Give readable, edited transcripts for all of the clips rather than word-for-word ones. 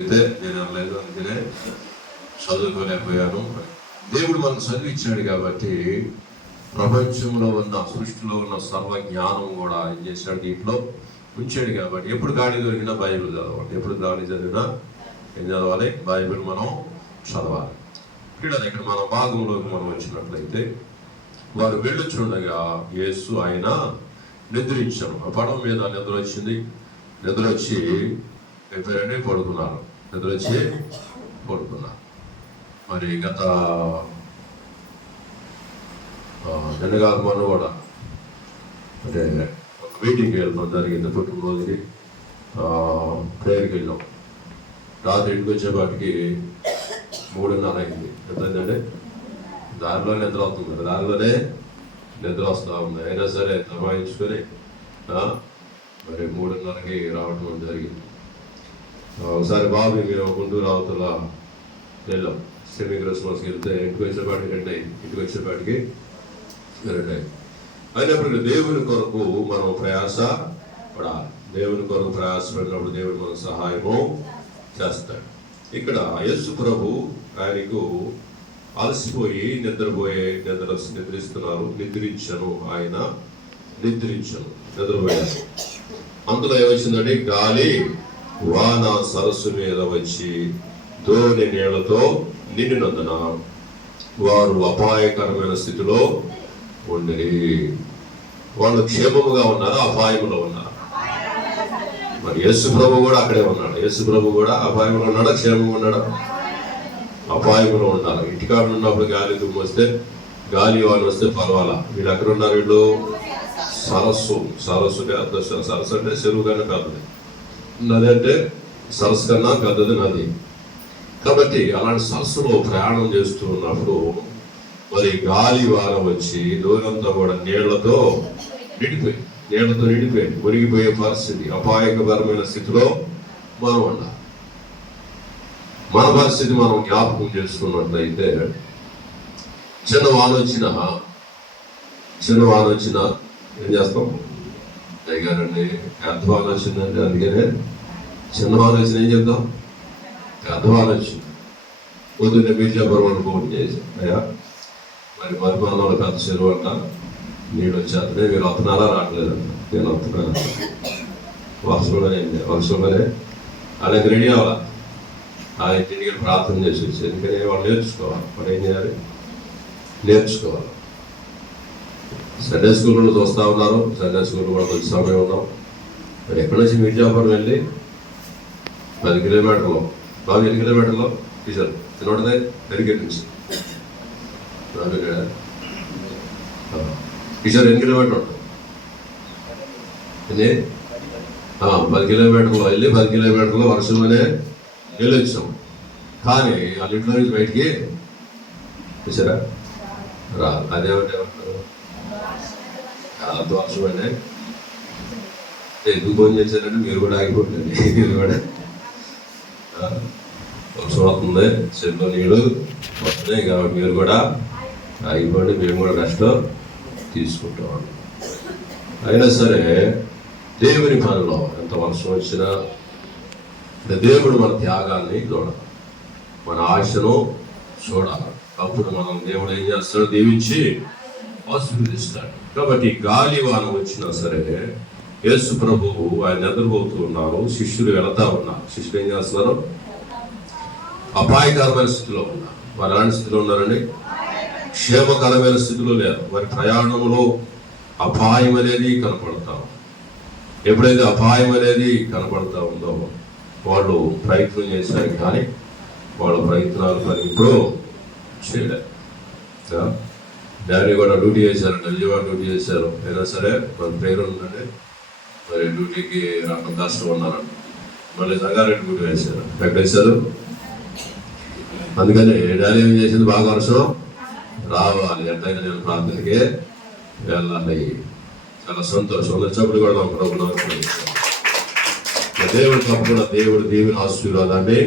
అయితే నేను అనలేదు, అందుకనే చదువుకోలేకపోయాను. దేవుడు మనకు చదివించాడు కాబట్టి ప్రపంచంలో ఉన్న సృష్టిలో ఉన్న సర్వ జ్ఞానం కూడా ఏం చేశాడు, దీంట్లో ఉంచాడు. కాబట్టి ఎప్పుడు గాడి దొరికినా బైబిల్ చదవాలి, ఎప్పుడు గాడి జరిగినా ఏం చదవాలి, బైబిల్ మనం చదవాలి. ఇక్కడ మన భాగంలోకి మనం వచ్చినట్లయితే, వారు వెళ్ళుచుండగా యేసు ఆయన నిద్రించాను. ఆ పడవ మీద నిద్ర వచ్చింది. నిద్ర వచ్చి ఎప్పుడైనా పడుకున్నారు. నిద్ర వచ్చి పడుకున్నారు. మరి గత నిన్నగారు మనం కూడా అంటే ఒక మీటింగ్కి వెళ్ళడం జరిగింది. పుట్టినరోజుకి ప్రేయర్కి వెళ్ళాం. రాత్రి ఇంటికి వచ్చేపాటికి 3:30 అయింది. ఎంతంటే దారిలో నిద్ర వస్తుంది, దారిలోనే నిద్ర వస్తూ ఉంది. అయినా సరే తమాయించుకొని మరి 3:30కి రావడం జరిగింది. ఒకసారి బాబు మేము గుంటూరు అవతల వెళ్ళాం. సెమీ క్రిస్మస్కి వెళ్తే ఇంటికి వచ్చేపాటికి 2 అయింది. ఇంటికి వచ్చేపాటికి 2 అయింది. అయినప్పుడు దేవుని కొరకు మనం ప్రయాస పడాలి. దేవుని కొరకు ప్రయాసపడినప్పుడు దేవుడు మనకు సహాయము చేస్తాడు. ఇక్కడ యేసు ప్రభు ఆయనకు అలసిపోయి నిద్రిస్తున్నారు. నిద్రించను, ఆయన నిద్రించను, నిద్రపోయారు. అందులో ఏమొచ్చిందంటే, గాలి వాన సరస్సు మీద వచ్చి దోణి నీళ్లతో నిండినందున వారు అపాయకరమైన స్థితిలో ఉండిరి. వాళ్ళు క్షేమముగా ఉన్నారా, అపాయంలో ఉన్నారా? మరి యేసు ప్రభు కూడా అక్కడే ఉన్నాడు. యేసు ప్రభు కూడా అపాయంలో ఉన్నాడా, క్షేమంగా ఉన్నాడా? అపాయంలో ఉండాలి. ఇంటికాడ ఉన్నప్పుడు గాలి దుమ్ము వస్తే, గాలి వాన వస్తే పర్వాలా. వీళ్ళు ఎక్కడ ఉన్నారు? వీళ్ళు సరస్సు సరస్సు అంటే చెరువు కన్నా పెద్దది, నది అంటే సరస్సు కన్నా పెద్దది నది. కాబట్టి అలాంటి సరస్సులో ప్రయాణం చేస్తూ ఉన్నప్పుడు మరి గాలి వాన వచ్చి దూరంతా కూడా నీళ్లతో నిండిపోయి మునిగిపోయే పరిస్థితి, అపాయకరమైన స్థితిలో మనం ఉండాలి. మన పరిస్థితి మనం జ్ఞాపకం చేసుకున్నట్లయితే, చిన్న వాన వచ్చినా ఏం చేస్తాం? అయ్యారండి పెద్ద వాన వచ్చిందంటే, అందుకనే చిన్న వాన వచ్చిన ఏం చెప్తాం? పెద్ద వాన వచ్చింది. పొద్దున్నే బీజాపురం అని ఫోన్ చేశాం, అయ్యా మరి మరిమానంలో పెద్ద చెరువు అంట, నీళ్ళు వచ్చేస్తే మీరు వస్తున్నారా రావట్లేదంట. నేను వస్తున్నాను. వర్షంలోనే అలాగే రెడీ అవ్వాలా. ఆ ఇంటికి ప్రార్థన చేసి వచ్చి, ఎందుకని వాళ్ళు నేర్చుకోవాలి. మరి ఏం చేయాలి? నేర్చుకోవాలి. సండే స్కూల్లో చూస్తూ ఉన్నారు. సండే స్కూల్లో కూడా కొంచెం సమయం ఉన్నాం. మరి ఎక్కడి నుంచి మీర్జాపురం వెళ్ళి 10 కిలోమీటర్లు, బాగా 8 కిలోమీటర్లు టీచర్ తినోడదే పెరిగేట్ నుంచి టీచర్ 8 కిలోమీటర్లు ఉంటుంది. 10 కిలోమీటర్లు వెళ్ళి 10 కిలోమీటర్లు వర్షంలోనే వెళ్ళొచ్చాం. కానీ వాళ్ళ ఇంట్లో నుంచి బయటికి చూసారా రా. అదేమంటే చాలా దోషమండి. ఎందుకు ఫోన్ చేశారంటే మీరు కూడా ఆగిపోండి. మీరు కూడా వర్షం వస్తుంది, చెరువులో నీళ్ళు వస్తున్నాయి కాబట్టి మీరు కూడా ఆగిపోండి, మేము కూడా కష్టం తీసుకుంటాం. అయినా సరే దేవుని పనిలో ఎంత వర్షం వచ్చినా దేవుడు మన త్యాగాన్ని చూడాలి, మన ఆశను చూడాలి. అప్పుడు మనం దేవుడు ఏం చేస్తాడు? దీవించి ఆశీర్వదిస్తాడు. కాబట్టి గాలి వాన వచ్చినా సరే యేసు ప్రభువు ఆయన నిద్రపోతూ ఉన్నారు. శిష్యులు వెళతా ఉన్నారు. శిష్యులు ఏం చేస్తున్నారు? అపాయకరమైన స్థితిలో ఉన్నారు. వారు ఎలాంటి స్థితిలో ఉన్నారండి? క్షేమకరమైన స్థితిలో లేరు. వారి ప్రయాణంలో అపాయం అనేది కనపడతా. ఎప్పుడైతే అపాయం అనేది కనపడతా ఉందో వాళ్ళు ప్రయత్నం చేశారు, కానీ వాళ్ళ ప్రయత్నాలు మరి ఇప్పుడు చేయలేదు. డాడీ కూడా డ్యూటీ చేశారు, విజయవాడ డ్యూటీ చేశారు. అయినా సరే మన పేరు ఉందండి, మరి డ్యూటీకి రావడం కష్టం ఉన్నారంట. మళ్ళీ సంగారెడ్డి డ్యూటీ వేశారు. ఎక్కడ వేశారు? అందుకని డాడీ ఏం చేసింది? బాగా వర్షం రావాలి, ఎంతైనా నేను ప్రార్థనకే వెళ్ళాలి. చాలా సంతోషం. వచ్చినప్పుడు కూడా మా ప్రభుత్వం దేవుడు తప్పకుండా దేవుడు దేవుని ఆశీర్వాదాన్ని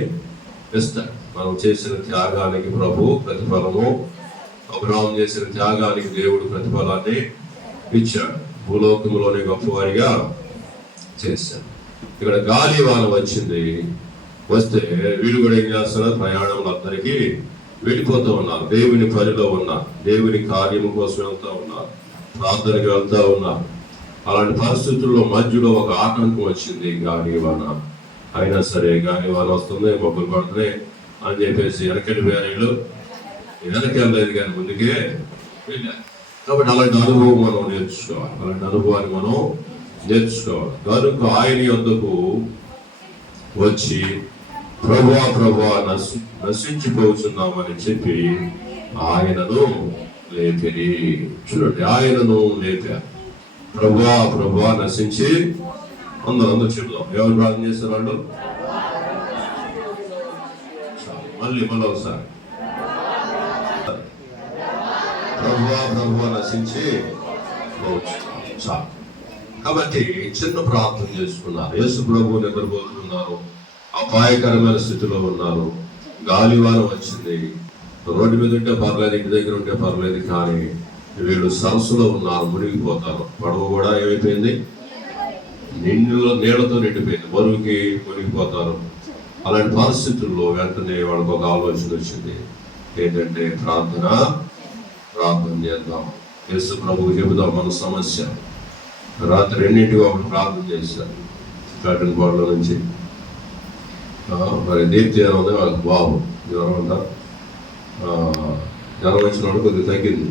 ఇస్తాడు. మనం చేసిన త్యాగానికి ప్రభు ప్రతిఫలము, అబ్రహాము చేసిన త్యాగానికి దేవుడు ప్రతిఫలాన్ని ఇచ్చాడు. భూలోకంలోనే గొప్పవారిగా చేశాడు. ఇక్కడ గాలి వాన వచ్చింది. వస్తే వీళ్ళు కూడా ఏం చేస్తున్నారు, ప్రయాణంలో అందరికీ వెళ్ళిపోతూ ఉన్నారు, దేవుని పనిలో ఉన్నారు, దేవుని కార్యము కోసం వెళ్తూ ఉన్నారు, ప్రార్థనకి వెళ్తూ ఉన్నారు. అలాంటి పరిస్థితుల్లో మధ్యలో ఒక ఆటంకం వచ్చింది, గాలివాన. అయినా సరే గాలివాన వస్తుంది, మొబ్బులు పడుతున్నాయి అని చెప్పేసి వెనకెళ్ళిపోయారు. వెనకెళ్ళలేదు కానీ ముందుకే వెళ్ళారు. కాబట్టి అలాంటి అనుభవం మనం నేర్చుకోవాలి, అలాంటి అనుభవాన్ని మనం నేర్చుకోవాలి. కనుక ఆయన యొద్దకు వచ్చి ప్రభువా ప్రభువా నశించిపోతున్నామని చెప్పి ఆయనను లేపిరి. చూడండి, ఆయనను లేపారు. ప్రభువా ప్రభువా నశించి అందరూ చెప్దాం. ఎవరు ప్రార్థన చేస్తారు వాళ్ళు? మళ్ళీ ఒకసారి ప్రభువా ప్రభువా నశించి చాలు. కాబట్టి చిన్న ప్రార్థన చేసుకున్నారు. యేసు ప్రభువు నిద్రపోతున్నారు, అపాయకరమైన స్థితిలో ఉన్నారు, గాలివాన వచ్చింది. రోడ్డు మీద ఉంటే పర్లేదు, ఇంటి దగ్గర ఉంటే పర్లేదు, కానీ వీళ్ళు సరస్సులో ఉన్నారు, మునిగిపోతారు. పడవ కూడా ఏమైపోయింది, నీళ్లతో నిండిపోయింది, బరువుకి మునిగిపోతారు. అలాంటి పరిస్థితుల్లో వెంటనే వాళ్ళకు ఒక ఆలోచన వచ్చింది, ఏంటంటే ప్రార్థన చేద్దాం, యేసు ప్రభువుకి చెబుదాం మన సమస్య. రాత్రి 2 ఒకటి ప్రార్థన చేశారు కాటన్ బాడలో నుంచి. మరి దీప్తి ఏమైంది, వాళ్ళకి బాబు జ్వరం అంట. జ్వరం వచ్చిన వాడు కొద్దిగా తగ్గింది.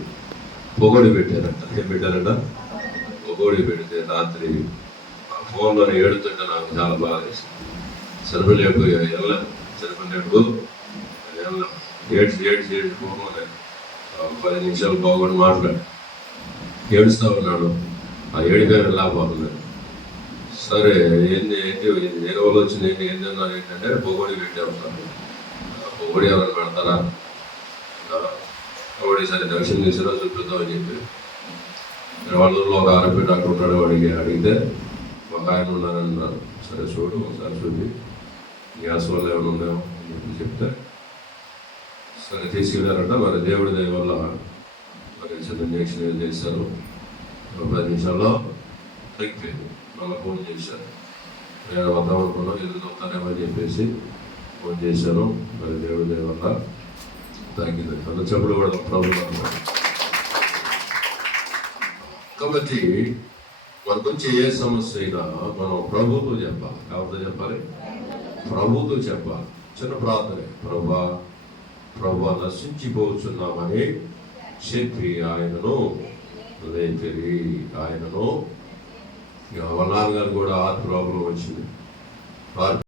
పొగడి పెట్టారంట. ఏం పెట్టారంట? పొగడి పెడితే రాత్రి ఫోన్లోనే ఏడుతుంటే నాకు చాలా బాగా వేసింది. చనిపోలేపు చనిపోలేపు ఏడ్చి పోగానే 10 నిమిషాలు బాగుండి మాట్లాడు ఏడుస్తూ ఉన్నాడు. ఆ ఏడిపోయి వెళ్ళకపోతున్నాడు. సరే ఏంటి ఏ రోజు వచ్చింది, ఏంటన్నారు ఏంటంటే పొగడి పెట్టే ఉంటారు. పొగడి ఎవరైనా పెడతారా? పొగడి సరే దర్శనం చేసినా చూపిద్దామని చెప్పి వాళ్ళలో ఒక ఆరోగ్య డాక్టర్ ఉన్నాడు, వాడికి అడిగితే ఒక ఆయన ఉన్నారన్నారు. సరే చూడు ఒకసారి చూపి, గ్యాస్ వల్ల ఏమైనా ఉందేమో అని చెప్పి చెప్తే సరే తీసుకెళ్ళారంట. మరి దేవుడి దయ వల్ల మరి చిన్న ఇంజక్షన్ చేశారు. 10 నిమిషాల్లో తగ్గిపోయింది. మళ్ళీ ఫోన్ చేశారు, నేను వద్దాం అనుకున్నాం, ఎదుగుతానేమని చెప్పేసి ఫోన్ చేశాను. మరి దేవుడి దయ వల్ల తగ్గింది. అన్న చెప్పుడు కూడా ప్రాబ్లం. కాబట్టి మన గురించి ఏ సమస్య అయినా మనం ప్రభువుతో చెప్పాలి. ఎవరితో చెప్పాలి? ప్రభువుతో చెప్పాలి. చిన్న ప్రార్థనే, ప్రభువా నశించిపోతున్నామని చెప్పి ఆయనను లేపిరి. ఆయనను వాళ్ళ నాన్నగారు కూడా హార్ట్ ప్రాబ్లం వచ్చింది.